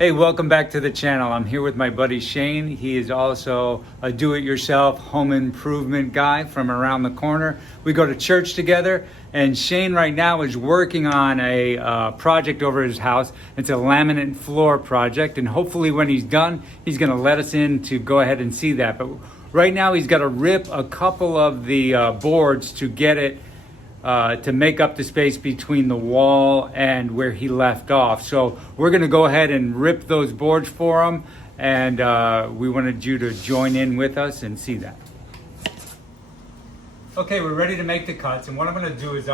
Hey, welcome back to the channel. I'm here with my buddy Shane. He is also a do-it-yourself home improvement guy from around the corner. We go to church together, and Shane right now is working on a project over his house. It's a laminate floor project, and hopefully when he's done, he's gonna let us in to go ahead and see that. But right now he's gotta rip a couple of the boards to get it to make up the space between the wall and where he left off. So we're gonna go ahead and rip those boards for him, and we wanted you to join in with us and see that. Okay, we're ready to make the cuts, and what I'm gonna do is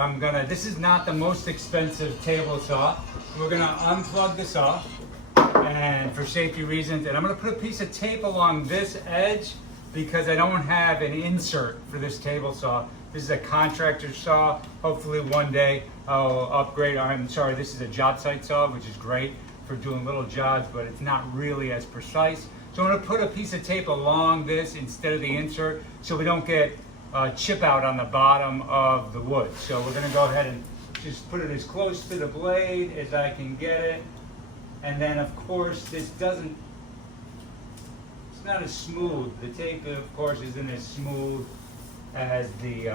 this is not the most expensive table saw. We're gonna unplug this off, and for safety reasons, and I'm gonna put a piece of tape along this edge because I don't have an insert for this table saw. This is a contractor saw. Hopefully one day I'll upgrade. I'm sorry, this is a job site saw, which is great for doing little jobs, but it's not really as precise. So I'm gonna put a piece of tape along this instead of the insert so we don't get chip out on the bottom of the wood. So we're gonna go ahead and just put it as close to the blade as I can get it. And then of course it's not as smooth. The tape of course isn't as smooth as the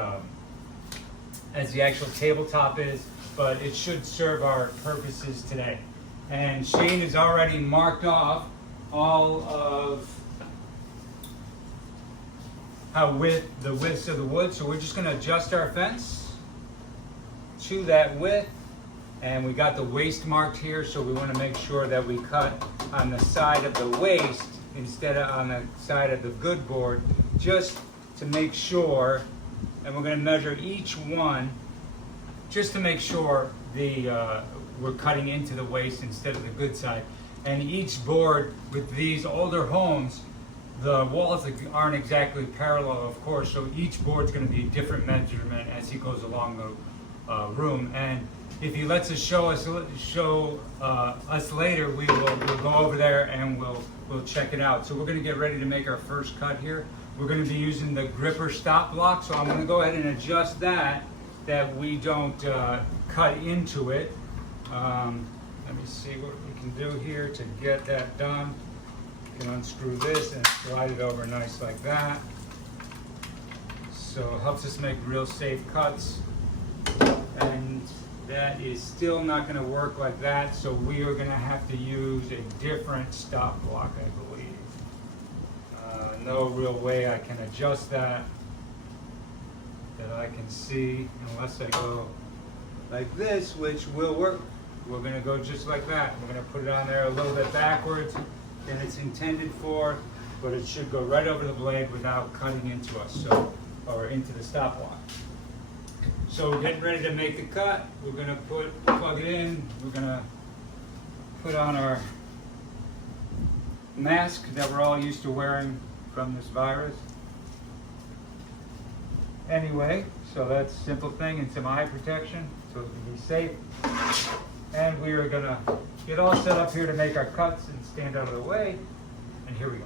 actual tabletop is, but it should serve our purposes today. And Shane has already marked off all of the widths of the wood, so we're just going to adjust our fence to that width, and we got the waist marked here, so we want to make sure that we cut on the side of the waist instead of on the side of the good board, just to make sure, and we're going to measure each one just to make sure we're cutting into the waist instead of the good side. And each board with these older homes, the walls aren't exactly parallel, of course, so each board's going to be a different measurement as he goes along the room. And if he lets us show us later, we'll go over there and we'll check it out. So we're going to get ready to make our first cut here. We're going to be using the gripper stop block, so I'm going to go ahead and adjust that we don't cut into it. Let me see what we can do here to get that done. You can unscrew this and slide it over nice like that. So it helps us make real safe cuts. And that is still not going to work like that, so we are going to have to use a different stop block, I believe. No real way I can adjust that I can see, unless I go like this, which will work. We're going to go just like that. We're going to put it on there a little bit backwards than it's intended for, but it should go right over the blade without cutting into us, or into the stop block. So we're getting ready to make the cut. We're going to plug it in. We're going to put on our mask that we're all used to wearing from this virus. Anyway, so that's a simple thing, and some eye protection so it can be safe. And we are going to get all set up here to make our cuts and stand out of the way. And here we go.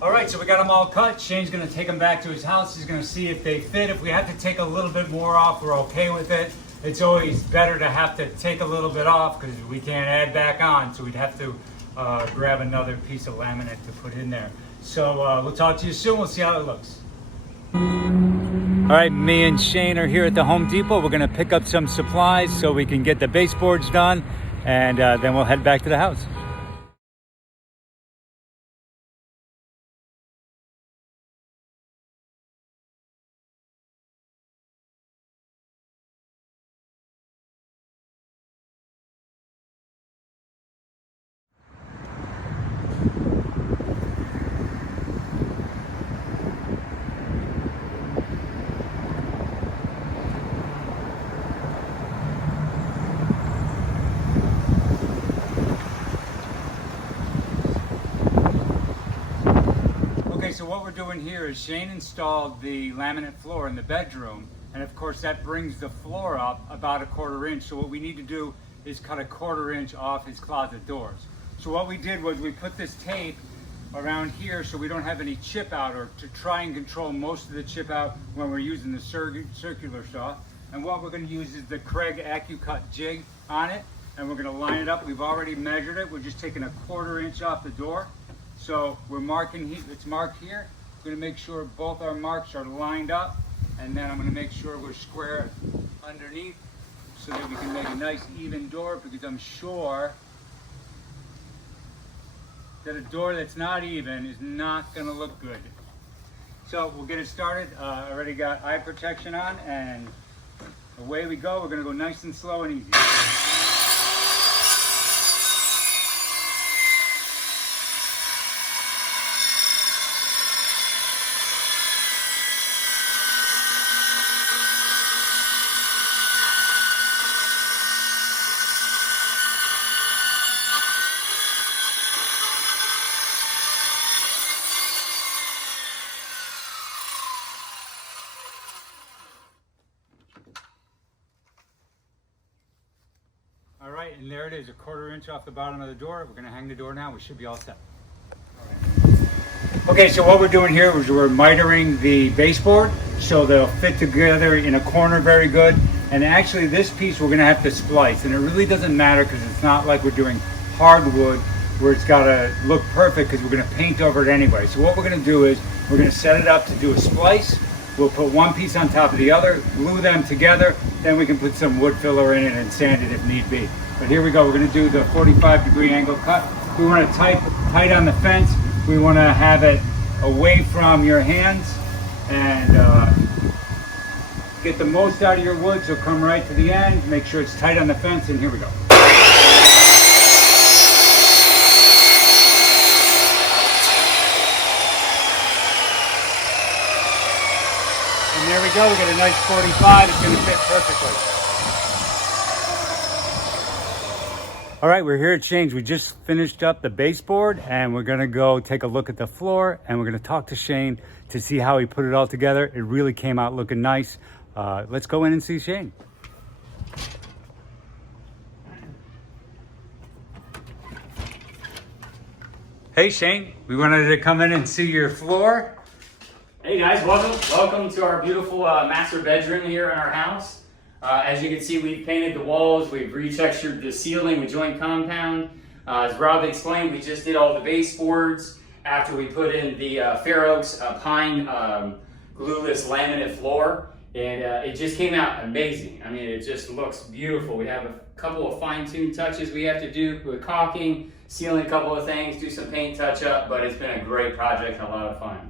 All right, so we got them all cut. Shane's gonna take them back to his house. He's gonna see if they fit. If we have to take a little bit more off, we're okay with it. It's always better to have to take a little bit off because we can't add back on. So we'd have to grab another piece of laminate to put in there. So we'll talk to you soon. We'll see how it looks. All right, me and Shane are here at the Home Depot. We're gonna pick up some supplies so we can get the baseboards done, and then we'll head back to the house. So what we're doing here is Shane installed the laminate floor in the bedroom, and of course that brings the floor up about 1/4 inch. So what we need to do is cut 1/4 inch off his closet doors. So what we did was we put this tape around here so we don't have any chip out, or to try and control most of the chip out when we're using the circular saw. And what we're going to use is the Kreg Accu-Cut jig on it, and we're going to line it up. We've already measured it. We're just taking 1/4 inch off the door. So we're marking, it's marked here. We're gonna make sure both our marks are lined up, and then I'm gonna make sure we're square underneath so that we can make a nice even door, because I'm sure that a door that's not even is not gonna look good. So we'll get it started. I already got eye protection on, and away we go. We're gonna go nice and slow and easy. All right, and there it is, 1/4 inch off the bottom of the door. We're gonna hang the door now. We should be all set. Okay, so what we're doing here is we're mitering the baseboard so they'll fit together in a corner very good. And actually this piece we're gonna have to splice, and it really doesn't matter because it's not like we're doing hardwood where it's gotta look perfect, because we're gonna paint over it anyway. So what we're gonna do is we're gonna set it up to do a splice. We'll put one piece on top of the other, glue them together, then we can put some wood filler in it and sand it if need be. But here we go, we're gonna do the 45-degree angle cut. We want it tight on the fence. We wanna have it away from your hands, and get the most out of your wood, so come right to the end, make sure it's tight on the fence, and here we go. And there we go, we got a nice 45, it's gonna fit perfectly. All right, we're here at Shane's. We just finished up the baseboard, and we're gonna go take a look at the floor, and we're gonna talk to Shane to see how he put it all together. It really came out looking nice. Let's go in and see Shane. Hey Shane, we wanted to come in and see your floor. Hey guys, welcome to our beautiful master bedroom here in our house. As you can see, we've painted the walls, we've retextured the ceiling with joint compound. As Rob explained, we just did all the baseboards after we put in the Fair Oaks pine glueless laminate floor, and it just came out amazing. I mean, it just looks beautiful. We have a couple of fine-tuned touches we have to do with caulking, sealing a couple of things, do some paint touch-up, but it's been a great project and a lot of fun.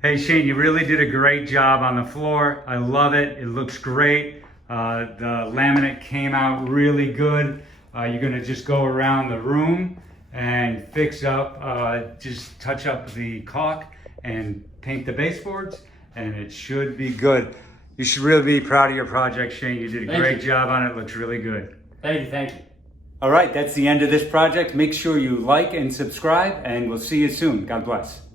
Hey Shane, you really did a great job on the floor. I love it. It looks great. The laminate came out really good. You're gonna just go around the room and fix up, just touch up the caulk and paint the baseboards, and it should be good. You should really be proud of your project, Shane. You did a great job on it. It looks really good. Thank you. All right, that's the end of this project. Make sure you like and subscribe, and we'll see you soon. God bless.